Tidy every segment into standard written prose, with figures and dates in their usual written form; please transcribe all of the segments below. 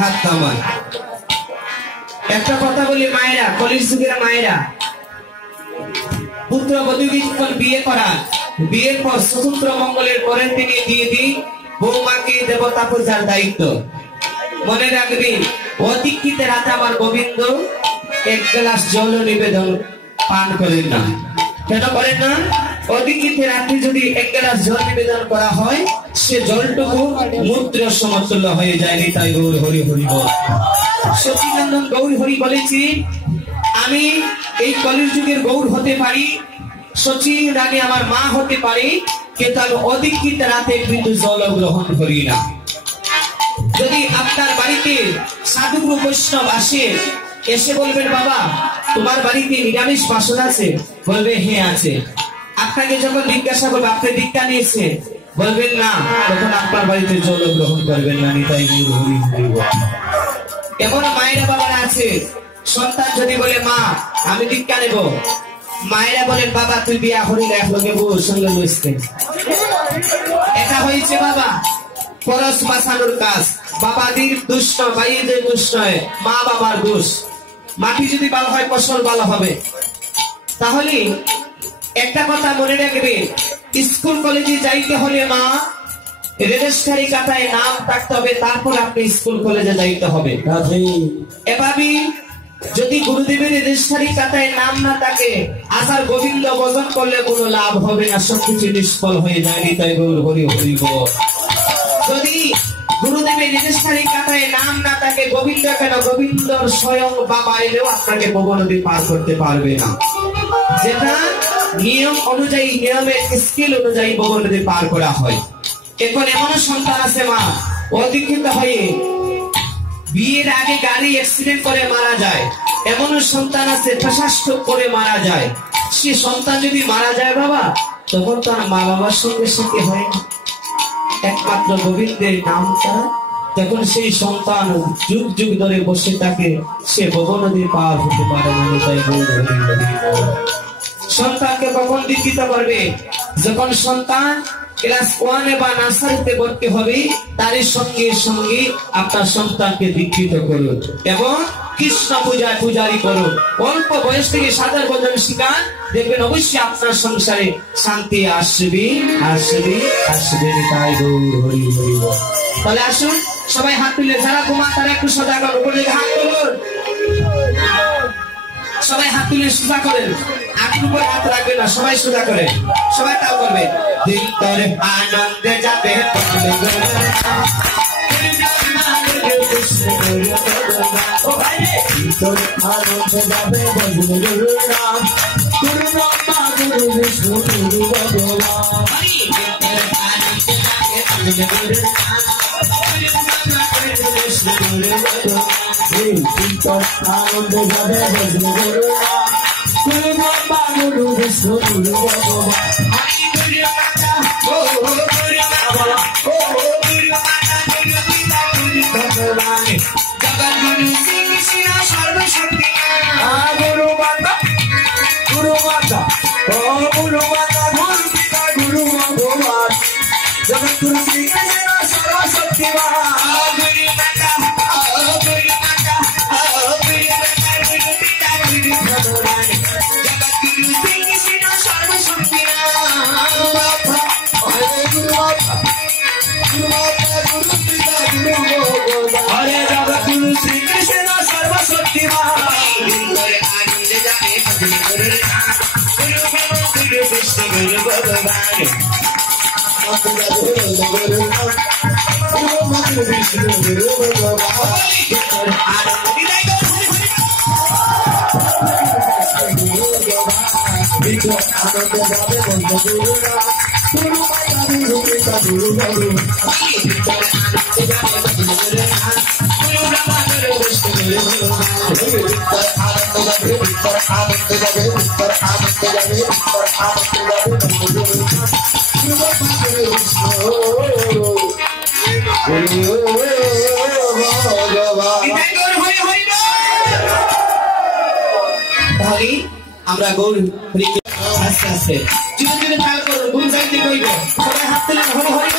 হাত নামান। একটা কথা বলি মায়েরা, কলির যুগের মায়েরা, পুত্র বধূকে যখন বিয়ে করা, বিয়ের পর স্বতন্ত্র মঙ্গলের পরের দিনে দিয়ে দিই বৌমাকে দেবতা পূজার দায়িত্ব। মনে রাখবেন, অদীক্ষিত রাতে আমার গোবিন্দ এক গ্লাস জল নিবেদন পান করেন না। কেন করেন না? অদীক্ষিত রাতে যদি এক গ্লাস জল নিবেদন করা হয়, সে জলটুকু মূত্র সমতুল্য হয়ে যায়। তাই গৌর হরি হরি বল। সচিনন্দন গৌর হরি বলেছি, আমি এই কলির যুগের গৌর হতে পারি, সচিন রানী আমার মা হতে পারি, কিন্তু আমি অদীক্ষিত রাতে কিন্তু জল গ্রহণ করি না। যদি আপনার বাড়িতে সাধুগুরু বৈষ্ণব আসে, এসে বলবেন বাবা তোমার বাড়িতে নিরামিষ বাসন আছে? বলবে হ্যাঁ আছে। আপনাকে যখন জিজ্ঞাসা করবে আপনি দীক্ষা নিয়েছে? বলবেন না, তখন আপনার বাড়িতে জল গ্রহণ করবেন না। তাই এমন মায়েরা বাবারা আছে, সন্তান যদি বলে মা আমি দীক্ষা নেব, মায়েরা বলেন বাবা তুই বিয়া করিলে এক লোকে বউর সঙ্গে বসতে। এটা হয়েছে বাবা পরশ বাঁচানোর কাজ। বাবাদের দোষ নয়, ভাইদের দোষ নয়, মা বাবার দোষ। মাটি যদি ভালো হয় ফসল ভালো হবে। তাহলে একটা কথা মনে রাখবে, স্কুল কলেজে যাইতে হলে মা রেজিস্ট্রারি খাতায় নাম থাকতে হবে, তারপর আপনি স্কুল কলেজে যাইতে হবে। এভাবে যদি গুরুদেবের রেজিস্ট্রারি খাতায় নাম না থাকে, আসার গোবিন্দ ভজন করলে কোনো লাভ হবে না, সবকিছু নিষ্ফল হয়ে যায়। তাই গৌর হরি হরি বল। যদি গুরুদেবের রেজিস্ট্রারি খাতায় নাম না থাকে, গোবিন্দ কেন, গোবিন্দর স্বয়ং বাবা এলেও আপনাকে ভবনদী পার করতে পারবে না। যেটা নিয়ম অনুযায়ী, নিয়মের স্কেল অনুযায়ী ভবনদী পার করা হয়। এখন এমন সন্তান আছে মা অদীক্ষিত হয়ে বিয়ের আগে গাড়ি অ্যাক্সিডেন্ট করে মারা যায়। এমন সন্তান আছে প্রশাসক করে মারা যায়। সে সন্তান যদি মারা যায় বাবা, তখন তার মা বাবার সঙ্গে সাথে হয় না, একমাত্র গোবিন্দের নাম ছাড়া। তখন সেই সন্তান যুগ যুগ ধরে বসে থাকে, সে ভবনদী পার হতে পারে না। তাই সন্তানকে কখন দীক্ষিত করবে? যখন সন্তান ক্লাস 1 বা নার্সারিতে ভর্তি হবে, তারই সঙ্গে সঙ্গে আপনার সন্তানকে দীক্ষিত করুন এবং কৃষ্ণ পূজায় পূজারি করুন। অল্প বয়স থেকে সাধারণ ভজন শিখান, দেখবেন অবশ্যই আপনার সংসারে শান্তি আসবে আসবে আসবে। তাই গৌর হরি হরি বল। তাহলে আসুন সবাই হাত তুলে, যারা ঘুমা তারা একটু সোজা করেন, উপরে হাত তুলুন। সবাই হাত তুলে সোজা করেন, হাতের উপর হাত রাখবে না, সবাই সোজা করে, সবাই তাও করবে। দিন তোর আনন্দে যাবে আমরা গৌর আস্তে আস্তে যদি খেয়াল করো ভুল যাইতে কইব সবাই হাত তুলে হরি হরি বল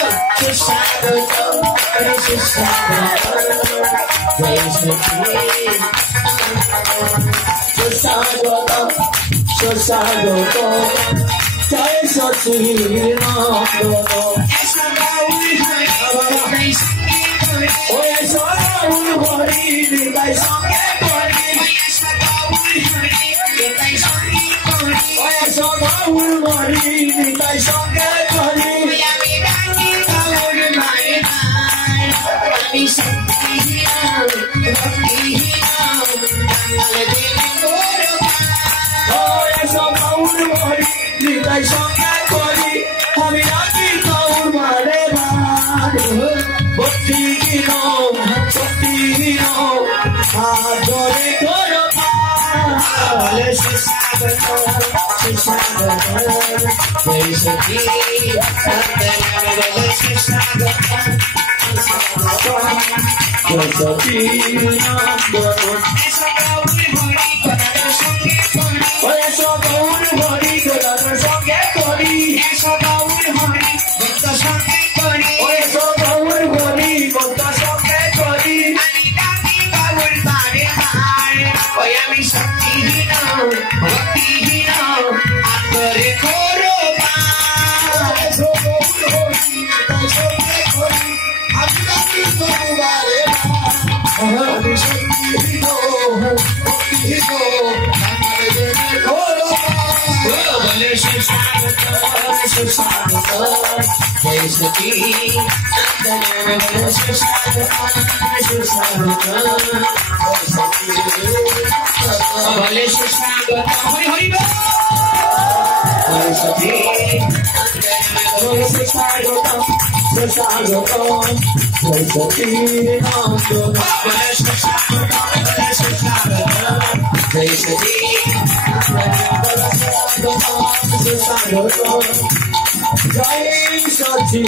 জয় সচি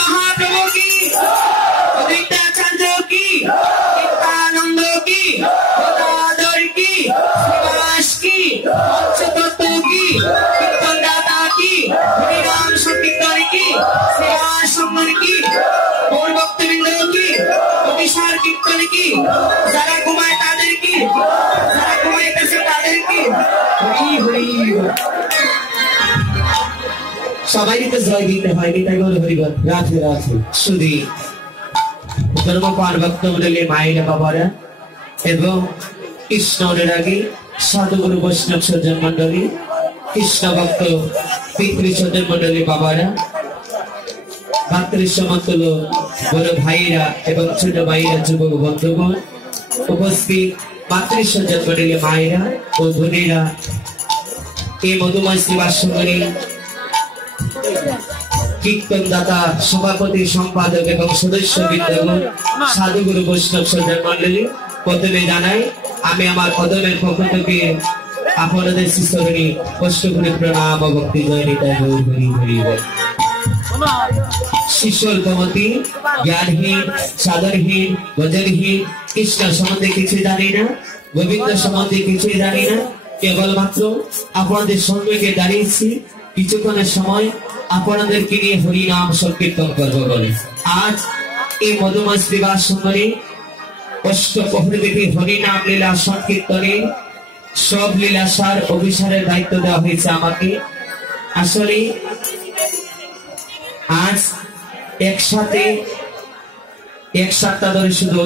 महाप्रभु की अद्वैताचार्य की नित्यानंद की गदाधर की श्रीवास की पंचतत्व की कीर्तन दाता की हरिनाम संकीर्तन की श्रीवास संगम की और भक्तवृंद की अभिषार कीर्तन की जरा घुमाए तादर की जरा घुमाए कैसे तादर की हरि हरि সবাইকে জয় দিতে হয় নিতাই গৌর হরিবল রাধে রাধে শুধু ধর্মপাল ভক্তমণ্ডলী মায়েরা বাবারা এবং কৃষ্ণ অনুরাগী সাধুগুরু বৈষ্ণব সজ্জন মন্ডলী কৃষ্ণ ভক্ত পিতৃ সজ্জন মন্ডলী বাবারা ভাতৃ সমতুল্য বড় ভাইরা এবং ছোট ভাইরা যুবক বন্ধুগণ উপস্থিত মাতৃ সজ্জন মন্ডলী মায়েরা ও বোনেরা এই মধুময় শ্রীবাসঙ্গরী কীর্তন দাতা সভাপতি সম্পাদক এবং সদস্য বৃন্দগণ সাধুগুরু বৈষ্ণব সজ্জন মন্ডলী প্রথমে জানাই আমি আমার কদমের পক্ষ থেকে আপনাদের শিষ্যগণী কষ্ট করে প্রণাম ও ভক্তি জয় নিতাই গৌর হরি হরি বল। শিষ্যল্পমতি জ্ঞানহীন সাধনহীন ভজনহীন কৃষ্ণ সম্বন্ধে কিছু জানি না গোবিন্দ সম্বন্ধে কিছুই জানি না কেবলমাত্র আপনাদের সঙ্গে দাঁড়িয়েছি কিছুক্ষণের সময় আপনাদেরকে নিয়ে হরিনাম সংকীর্তন করব বলে আজ এই মধুময় শ্রীবাস সুন্দরী অষ্টপ্রহরী হরিনাম লীলা সংকীর্তনে সব লীলাসার অভিসারের দায়িত্ব দেওয়া হয়েছে আমাকে। আসলে আজ একসাথে এক সপ্তাহ ধরে শুধু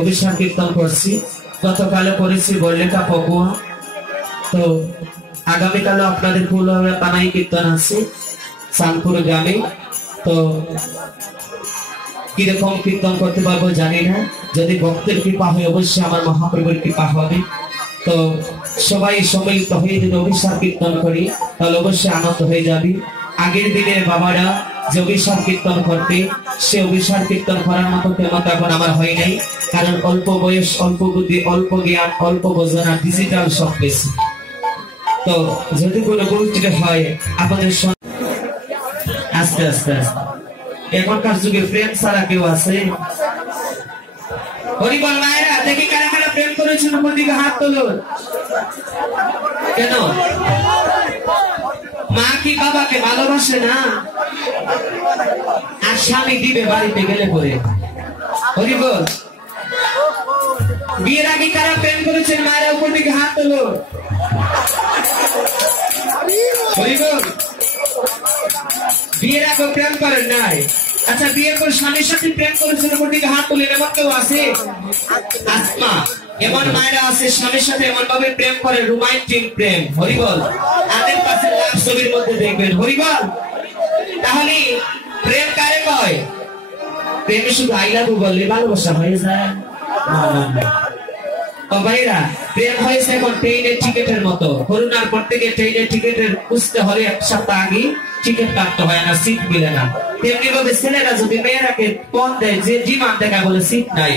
অভিসার কীর্তন করছি, গতকালে করেছি বল্লেখা পকুয়া, তো আগামীকালও আপনাদের ফুলহারা তানাই কীর্তন আছে চাঁদপুর গ্রামে। তো কিরকম কীর্তন করতে পারবো জানি না, যদি ভক্তের কৃপা হয় অবশ্যই আমার মহাপ্রভুর কৃপা হবে। তো সবাই সম্মিলিত হয়ে যদি অভিসার কীর্তন করি তাহলে অবশ্যই আনন্দ হয়ে যাবে। আগের দিনে বাবারা যে অভিসার কীর্তন করতে, সে অভিসার কীর্তন করার মতো ক্ষমতা এখন আমার হয় নাই, কারণ অল্প বয়স, অল্প বুদ্ধি, অল্প জ্ঞান, অল্প বোঝনা, ডিজিটাল সব বেশি। তো যদি কোনো গোষ্ঠী হয় আপনাদের আস্তে আস্তে আস্তে এখনকার যুগে প্রেম ছাড়া কেউ আছে? হরি বল মায়েরা দেখি কারা কারা প্রেম করেছেন উপর দিকে হাত তুলুন কেন মা কি বাবাকে ভালোবাসে না আর স্বামী দিবে বাড়িতে গেলে পরে হরি বল বিয়ের আগে কারা প্রেম করেছেন মায়েরা উপর দিকে হাত তুলুন হরি বল বিয়ের আগে প্রেম করেন নাই আচ্ছা বিয়ের পর স্বামীর সাথে প্রেম করেছেন উপর দিকে হাত তুলেন এমন কেউ আছে আসমা এমন মায়েরা আছে স্বামীর সাথে এমন ভাবে প্রেম করে রোমান্টিক প্রেম হরিবল তাদের কাছে লাভ ছবির মধ্যে দেখবেন হরিবল তাহলে প্রেম কারে কয় প্রেমে শুধু আই লাভ ইউ বললে ভালোবাসা হয়ে যায় ও ভাইরা প্রেম হয়েছে এখন ট্রেনের টিকিটের মতো করোনার পর থেকে ট্রেনের টিকিটের বুঝতে হলে এক সপ্তাহ আগে টিকিট কাটতে হয় না সিট মিলে না তেমনি ভাবে ছেলেরা যদি মেয়েরাকে ফোন দেয় যে ডিমান্ড দেখা বলে সিট নাই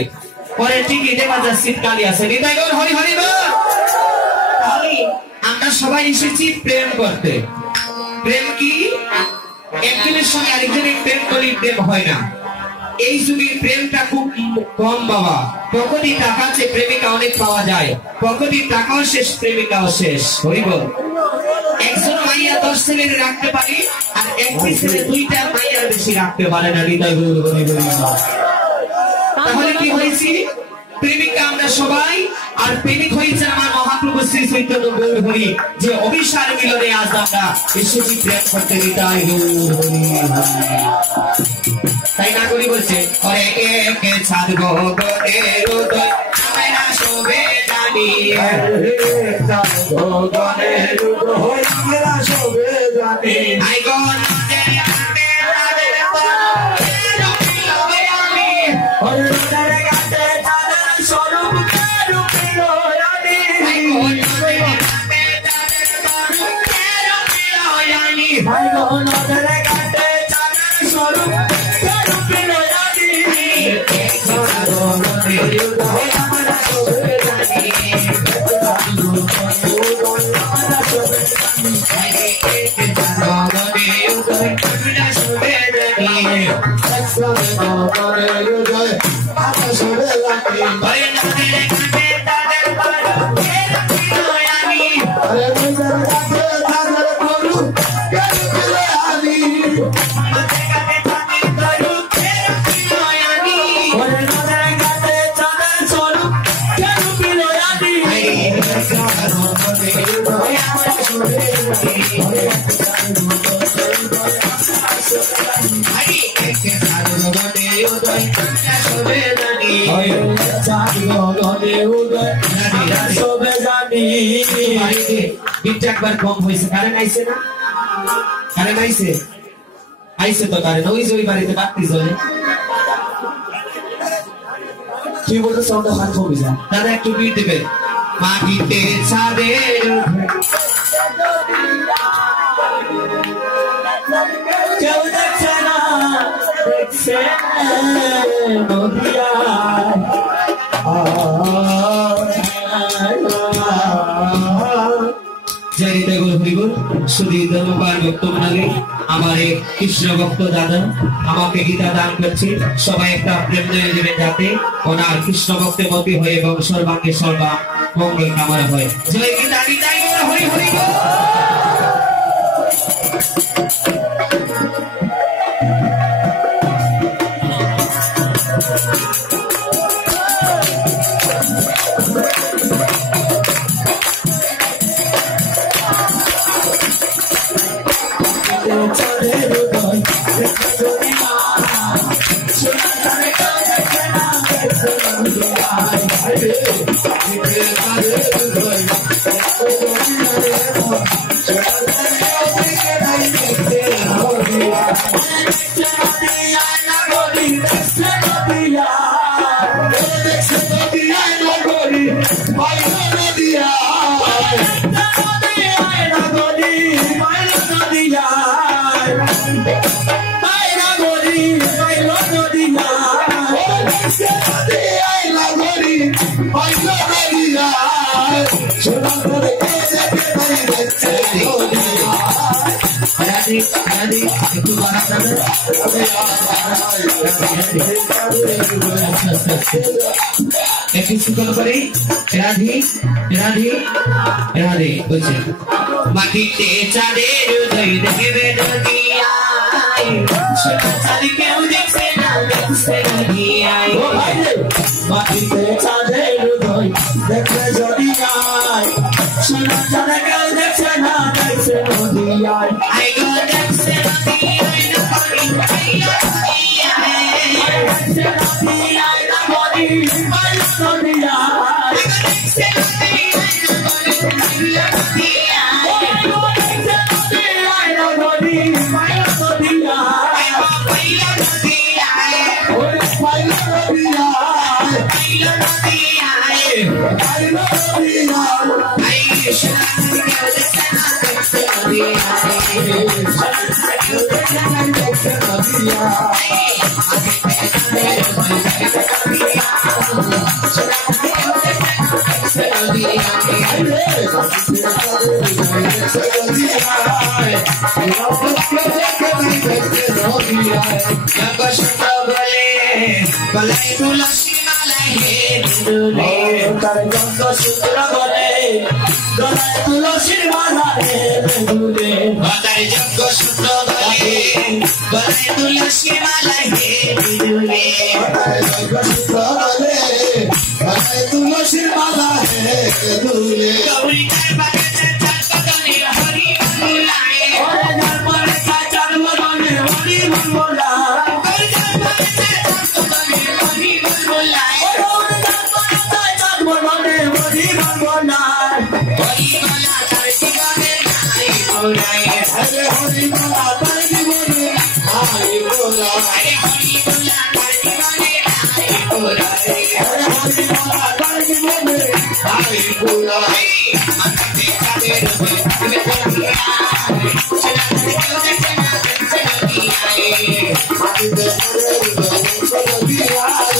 পরে টিকিট দেখা যায় সিট খালি আছে হৃদয় গৌর হরি হরি তাহলে আমরা সবাই এসেছি প্রেম করতে প্রেম কি একজনের সঙ্গে আরেকজনের প্রেম করলে প্রেম হয় না এই যুগের প্রেমটা খুব কম বাবা পকেটে টাকা আছে প্রেমিকা অনেক পাওয়া যায় পকেটে টাকাও শেষ প্রেমিকাও শেষ হরি বল একজন মাইয়া 10 ছেলের রাখতে পারি আর একটি ছেলে দুইটা মাইয়ার বেশি রাখতে পারে না হৃদয় গৌর হরি হরি তাহলে কি হয়েছে প্রেমিকা আমরা সবাই আর প্রেমিক হয়েছে আমার মহাপ্রভু শ্রী চৈতন্য গৌর হরি যে অভিসার মিলনে আজ আমরা এসেছি প্রেম করতে হৃদয় গৌর হরি তাই না করি বলছে একে একে ছাদ গগনের উদয় আমরা সবে জানি ছাদ গগনের উদয় আমরা সবে জানি আই গণ একবার কম হয়েছে কারেন্ট আইছে না কারেন্ট আইছে আইছে তো কারেন্ট ওই যে ওই বাড়িতে বাতি জ্বলে কি বলতো সাউন্ডটা ভালো হবে না দাদা একটু বিট দিবে মাটিতে ছাদের কেউ দেখছে না দেখছে নদিয়া আমার এক কৃষ্ণ ভক্ত দাদা আমাকে গীতা দান করছে সবাই একটা প্রেম দিয়ে দেবেন যাতে ওনার কৃষ্ণ ভক্তের মতি হয়ে এবং সর্বাঙ্গে সর্বা মঙ্গল কামনা হয় জয় গীতা গীতা হরি হরি একটু সুন্দর করে রাধে রাধে রাধে বলছে মাটিতে চাঁদের উদয় দেখবে নদিয়ায় সোনার চাঁদ কেউ দেখছে না দেখছে নদিয়ায় মাটিতে চাঁদের উদয় দেখবে নদিয়ায় সোনার চাঁদ কেউ দেখছে না দেখছে নদিয়ায় আই গো দেখছে নদিয়ায় না করি দেখছে নদিয়ায় না করি নদিয়ায় দেখছে নদিয়ায় না করি Balai tulasi malai dule তার গন্ধ সূত্র বলে গলায় তুলসীর মালা দূরে Balai jaggo sutro bale Balai tulasi malai dule তার গন্ধ সূত্র বলে গলায় তুলসীর মালা দূরে Gauri kai bagate chatko dani hari mulai ওরে যার পরে চাচার মনে Hari Mangala Gauri kai bagate chatko dani hari mulai ওরে যার পরে চাচার মনে Hari Mangala Hari mala tar divane nai mulai হরে হরি মালা তার জীবনে আই বলা Hare hari mala tar divane nai mulai হরে হরি মালা তার জীবনে আই বলা Makate chader udoy দেখবে নদিয়ায় সোনার চাঁদ কেউ দেখছে না দেখছে নদিয়ায় মাটিতে চাঁদের উদয় দেখবে নদিয়ায়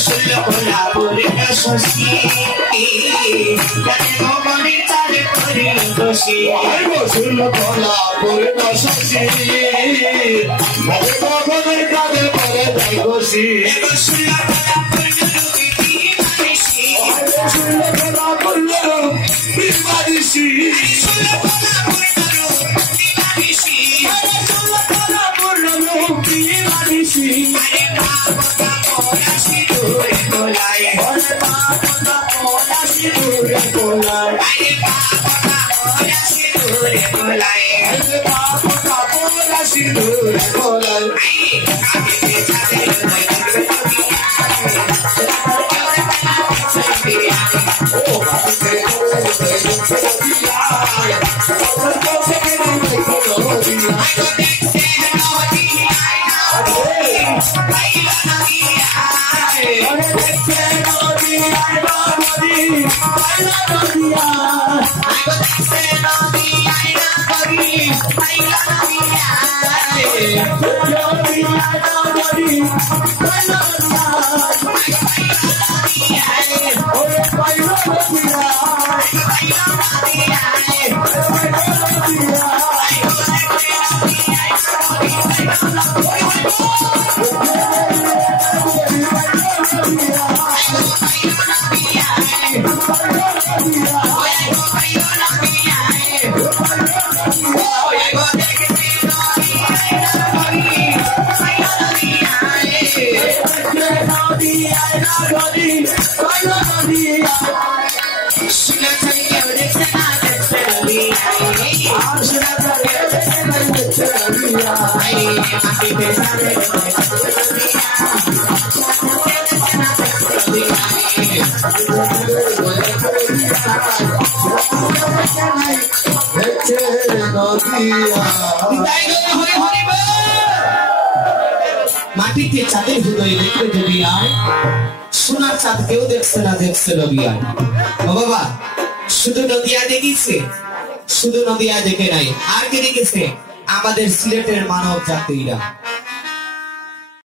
Sono bala pore na sosi Ati gogoner dare kori lo kosi Ai go solo bala pore na sosi Ati gogoner dare kori lo kosi Ego solo bala pore na rubi manisi Ai solo bala pore na rubi manisi Are baba pora si dure kolai Are baba pora si dure kolai Ai ate chade দেখবে নদিয়ায় মাটিতে চাঁদের হৃদয়ে দেখবে নদিয়ায় সোনার চাঁদ কেউ দেখছে না দেখছে নদিয়ায়। ও বাবা, শুধু নদিয়া দেখিছে, শুধু নদিয়া দেখে নাই, আর কে দেখেছে? আমাদের সিলেটের মানব জাতিরা।